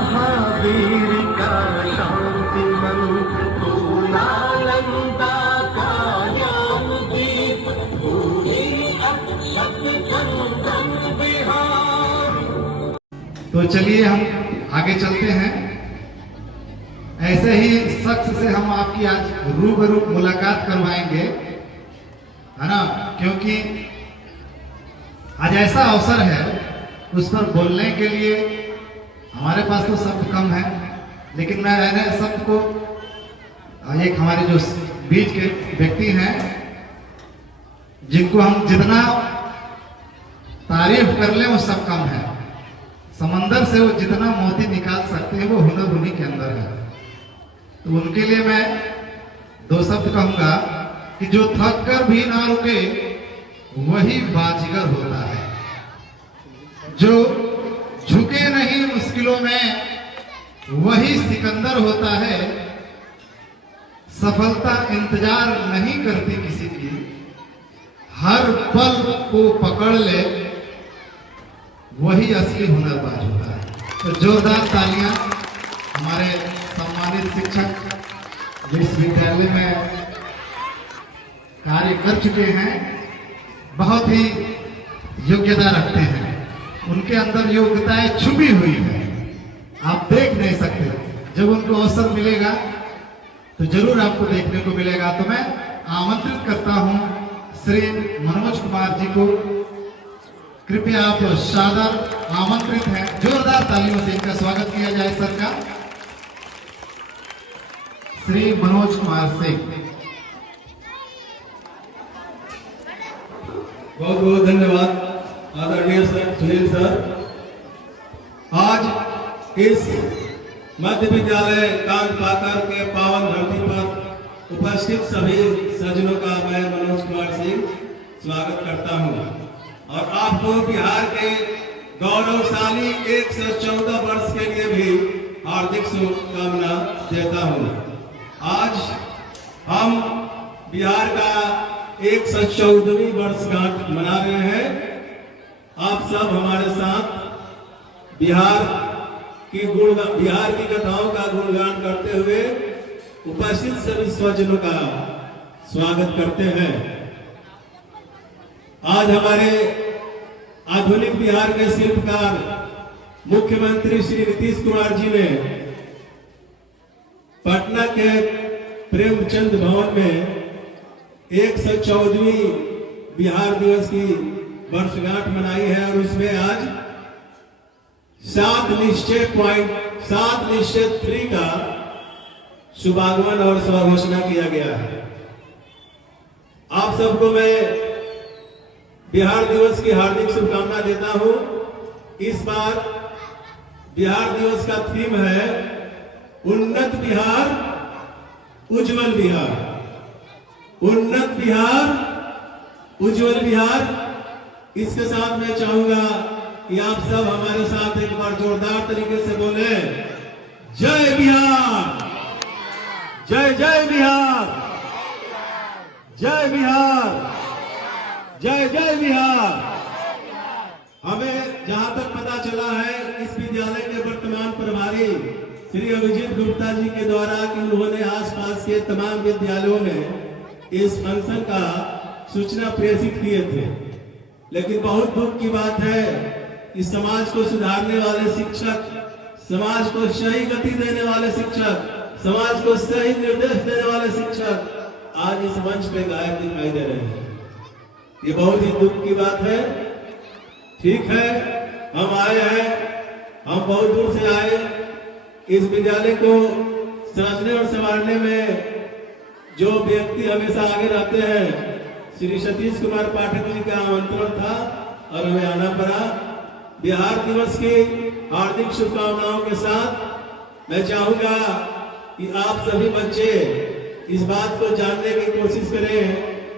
महावीर का शांति मंत्र, नालंदा का ज्ञान दीप, भूमि अक्षत चंदन बिहार। तो चलिए हम आगे चलते हैं। ऐसे ही शख्स से हम आपकी आज रूबरू मुलाकात करवाएंगे, है ना, क्योंकि आज ऐसा अवसर है उस पर बोलने के लिए हमारे पास तो शब्द कम है, लेकिन मैं ऐसे शब्द को एक हमारे जो बीच के व्यक्ति हैं जिनको हम जितना तारीफ कर लें वो सब कम है। समंदर से वो जितना मोती निकाल सकते हैं वो हुनर उन्हीं के अंदर है। तो उनके लिए मैं दो शब्द कहूंगा कि जो थक कर भी ना रुके वही बाजीगर होता है, जो झुके नहीं मुश्किलों में वही सिकंदर होता है, सफलता इंतजार नहीं करती किसी की, हर पल को पकड़ ले वही असली हुनरबाज होता है। तो जोरदार तालियां हमारे सम्मानित शिक्षक जो इस विद्यालय में कार्य कर चुके हैं, बहुत ही योग्यता रखते हैं, उनके अंदर योग्यताएं छुपी हुई है, आप देख नहीं सकते। जब उनको अवसर मिलेगा तो जरूर आपको देखने को मिलेगा। तो मैं आमंत्रित करता हूं श्री मनोज कुमार जी को, कृपया आप सादर आमंत्रित हैं। जोरदार तालियों से इनका स्वागत किया जाए सर का। श्री मनोज कुमार सिंह, बहुत बहुत धन्यवाद आदरणीय सर सुनील सर। आज इस मध्य विद्यालय कांत पाकर के पावन धरती पर उपस्थित सभी सज्जनों का मैं मनोज कुमार सिंह स्वागत करता हूं और आपको बिहार के गौरवशाली 114 वर्ष के लिए भी हार्दिक शुभकामना देता हूं। आज हम बिहार का 114वीं वर्षगांठ मना रहे हैं। आप सब हमारे साथ बिहार की कथाओं का गुणगान करते हुए उपस्थित सभी स्वजनों का स्वागत करते हैं। आज हमारे आधुनिक बिहार के शिल्पकार मुख्यमंत्री श्री नीतीश कुमार जी ने पटना के प्रेमचंद भवन में 114वीं बिहार दिवस की वर्षगांठ मनाई है और उसमें आज 7 निश्चय 3 का शुभागमन और स्वघोषणा किया गया है। आप सबको मैं बिहार दिवस की हार्दिक शुभकामना देता हूं। इस बार बिहार दिवस का थीम है उन्नत बिहार उज्जवल बिहार, उन्नत बिहार उज्जवल बिहार। इसके साथ मैं चाहूंगा कि आप सब हमारे साथ एक बार जोरदार तरीके से बोले, जय बिहार, जय जय बिहार, जय बिहार, जय जय बिहार। हमें जहां तक पता चला है इस विद्यालय के वर्तमान प्रभारी श्री अभिजीत गुप्ता जी के द्वारा कि उन्होंने आसपास के तमाम विद्यालयों में इस फंक्शन का सूचना प्रेषित किए थे, लेकिन बहुत दुख की बात है कि समाज को सुधारने वाले शिक्षक, समाज को सही गति देने वाले शिक्षक, समाज को सही निर्देश देने वाले शिक्षक आज इस मंच पे गायब दिखाई दे रहे हैं। ये बहुत ही दुख की बात है। ठीक है, हम आए हैं, हम बहुत दूर से आए। इस विद्यालय को सराहने और संवारने में जो व्यक्ति हमेशा आगे रहते हैं, श्री सतीश कुमार पाठक जी का आमंत्रण था और हमें आना पड़ा। बिहार दिवस की हार्दिक शुभकामनाओं के साथ मैं चाहूंगा कि आप सभी बच्चे इस बात को जानने की कोशिश करें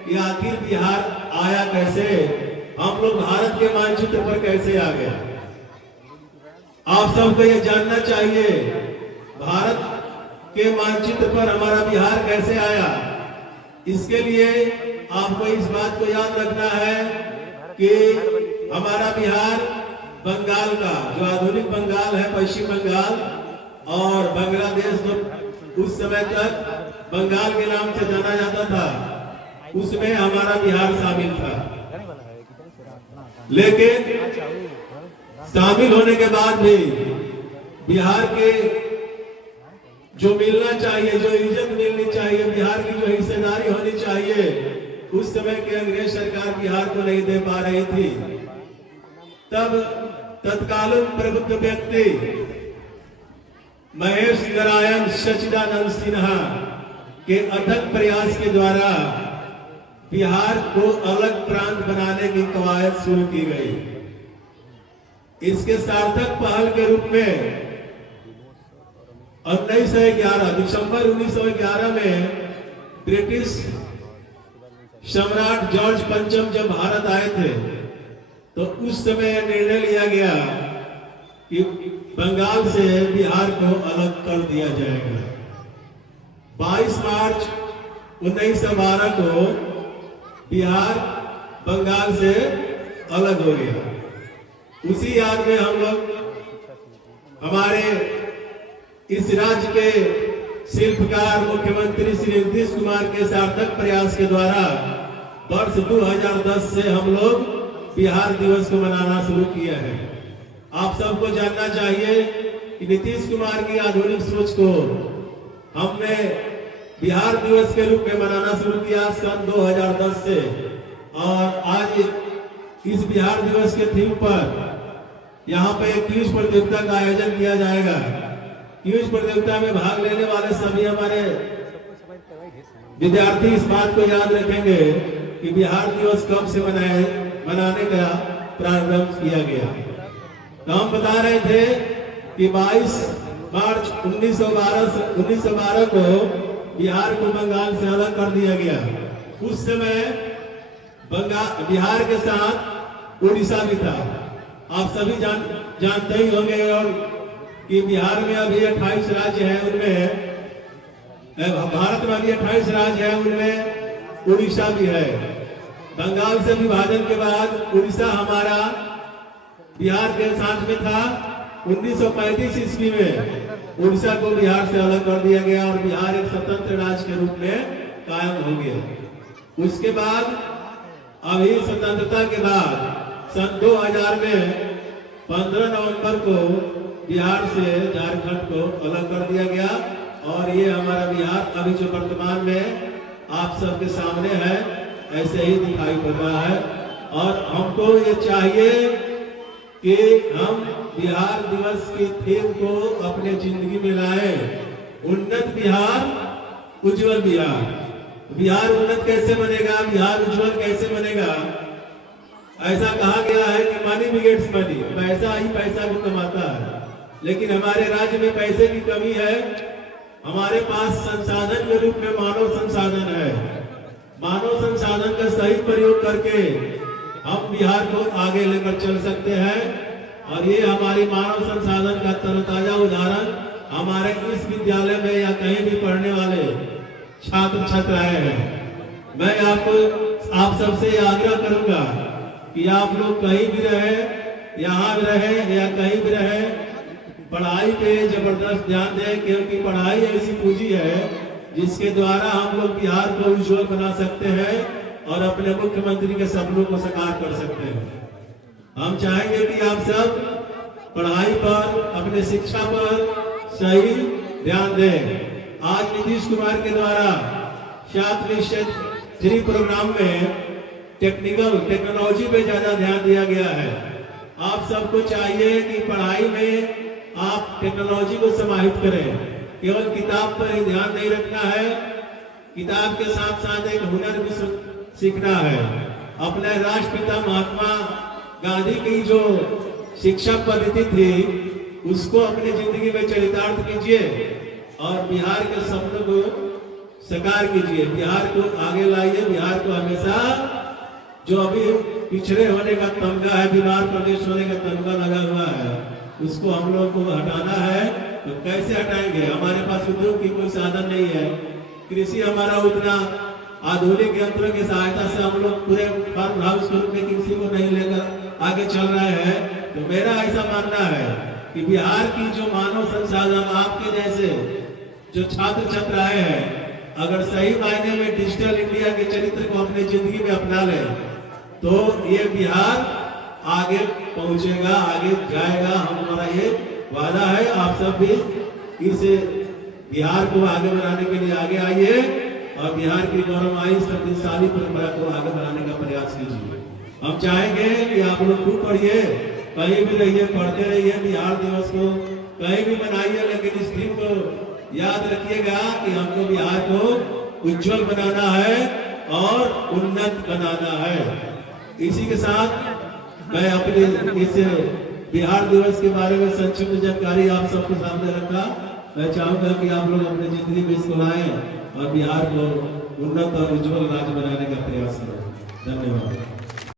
कि आखिर बिहार आया कैसे, हम लोग भारत के मानचित्र पर कैसे आ गए। आप सबको ये जानना चाहिए भारत के मानचित्र पर हमारा बिहार कैसे आया। इसके लिए आपको इस बात को याद रखना है कि हमारा बिहार बंगाल का, जो आधुनिक बंगाल है, पश्चिम बंगाल और बांग्लादेश, जो उस समय तक बंगाल के नाम से जाना जाता था, उसमें हमारा बिहार शामिल था। लेकिन शामिल होने के बाद भी बिहार के जो मिलना चाहिए, जो इज्जत मिलनी चाहिए, बिहार की जो हिस्सेदारी होनी चाहिए, उस समय की अंग्रेज सरकार बिहार को नहीं दे पा रही थी। तब तत्कालीन प्रबुद्ध व्यक्ति महेश नारायण सच्चिदानंद सिन्हा के अथक प्रयास के द्वारा बिहार को अलग प्रांत बनाने की कवायद शुरू की गई। इसके सार्थक पहल के रूप में 1911 दिसंबर 1911 में ब्रिटिश सम्राट जॉर्ज पंचम जब भारत आए थे, तो उस समय निर्णय लिया गया कि बंगाल से बिहार को अलग कर दिया जाएगा। 22 मार्च 1912 को बिहार बंगाल से अलग हो गया। उसी याद में हम लोग हमारे इस राज्य के शिल्पकार मुख्यमंत्री श्री नीतीश कुमार के सार्थक प्रयास के द्वारा वर्ष 2010 से हम लोग बिहार दिवस को मनाना शुरू किया है। आप सबको जानना चाहिए कि नीतीश कुमार की आधुनिक सोच को हमने बिहार दिवस के रूप में मनाना शुरू किया सन 2010 से, और आज इस बिहार दिवस के थीम पर यहाँ पे एक क्विज प्रतियोगिता का आयोजन किया जाएगा। क्विज प्रतियोगिता में भाग लेने वाले सभी हमारे विद्यार्थी इस बात को याद रखेंगे कि बिहार दिवस कब से मनाने का प्रारंभ किया गया। तो हम बता रहे थे कि 22 मार्च 1912 को बिहार को बंगाल से अलग कर दिया गया। उस समय बिहार के साथ उड़ीसा भी था। आप सभी जानते ही होंगे और कि बिहार में अभी 28 राज्य हैं, उनमें भारत में अभी 28 राज्य हैं, उनमें उड़ीसा भी है। बंगाल से विभाजन के बाद उड़ीसा हमारा बिहार के साथ में था। 1935 ईस्वी में उड़ीसा को बिहार से अलग कर दिया गया और बिहार एक स्वतंत्र राज्य के रूप में कायम हो गया। उसके बाद अभी स्वतंत्रता के बाद सन 2000 में 15 नवंबर को बिहार से झारखंड को अलग कर दिया गया, और ये हमारा बिहार अभी जो वर्तमान में आप सबके सामने है ऐसे ही दिखाई पड़ रहा है। और हमको ये चाहिए कि हम बिहार दिवस की थीम को अपने जिंदगी में लाए। उन्नत बिहार, उज्जवल बिहार। बिहार उन्नत कैसे बनेगा, बिहार उज्जवल कैसे बनेगा? ऐसा कहा गया है कि मनी बिगेट्स मनी, पैसा ही पैसा को कमाता है। लेकिन हमारे राज्य में पैसे की कमी है। हमारे पास संसाधन के रूप में मानव संसाधन है। मानव संसाधन का सही प्रयोग करके हम बिहार को आगे लेकर चल सकते हैं, और ये हमारी मानव संसाधन का तरोताजा उदाहरण हमारे इस विद्यालय में या कहीं भी पढ़ने वाले छात्र छात्राएं हैं। मैं आप सबसे आग्रह करूंगा कि आप लोग कहीं भी रहे, यहाँ भी रहे या कहीं भी रहे, पढ़ाई पे जबरदस्त ध्यान दें, क्योंकि पढ़ाई ऐसी पूंजी है जिसके द्वारा हम लोग बिहार को उज्जवल बना सकते हैं और अपने मुख्यमंत्री के सपनों को साकार कर सकते हैं। हम चाहेंगे कि आप सब पढ़ाई पर, अपने शिक्षा पर सही ध्यान दें। आज नीतीश कुमार के द्वारा छात्र निश्चित प्रोग्राम में टेक्नोलॉजी पे ज्यादा ध्यान दिया गया है। आप सबको चाहिए कि पढ़ाई में आप टेक्नोलॉजी को समाहित करें। केवल किताब पर ही ध्यान नहीं रखना है, किताब के साथ साथ एक हुनर भी सीखना है। अपने राष्ट्रपिता महात्मा गांधी की जो शिक्षा पद्धति थी उसको अपनी जिंदगी में चरितार्थ कीजिए और बिहार के सपनों को साकार कीजिए। बिहार को आगे लाइए। बिहार को हमेशा जो अभी पिछड़े होने का तमगा है, बीमार प्रदेश होने का तमगा लगा हुआ है, उसको हम लोग को हटाना है। तो कैसे हटाएंगे? हमारे पास उद्योग की कोई साधन नहीं है। कृषि हमारा उतना आधुनिक यंत्रों की सहायता से हम लोग पूरे फार्म हाउस के रूप में कृषि को नहीं लेकर आगे चल रहे हैं। तो मेरा ऐसा मानना है कि बिहार की जो मानव संसाधन आपके जैसे जो छात्र छात्राएं हैं, अगर सही मायने में डिजिटल इंडिया के चरित्र को अपनी जिंदगी में अपना ले तो ये बिहार आगे पहुंचेगा, आगे जाएगा। हमारा ये वादा है। आप सब भी इस बिहार को आगे बढ़ाने के लिए आगे आइए और बिहार की गौरवमयी शक्तिशाली परंपरा को आगे बढ़ाने का प्रयास कीजिए। हम चाहेंगे कि आप लोग खूब पढ़िए, कहीं भी रहिए, पढ़ते रहिए, बिहार दिवस को कहीं भी मनाइए, लेकिन इस दिन को याद रखिएगा कि हमको बिहार को उज्जवल बनाना है और उन्नत बनाना है। इसी के साथ मैं अपने इस बिहार दिवस के बारे में संक्षिप्त जानकारी आप सबके सामने रखा। मैं चाहूंगा कि आप लोग अपनी जिंदगी में इसको लाएं और बिहार को उन्नत और उज्जवल राज्य बनाने का प्रयास करें। धन्यवाद।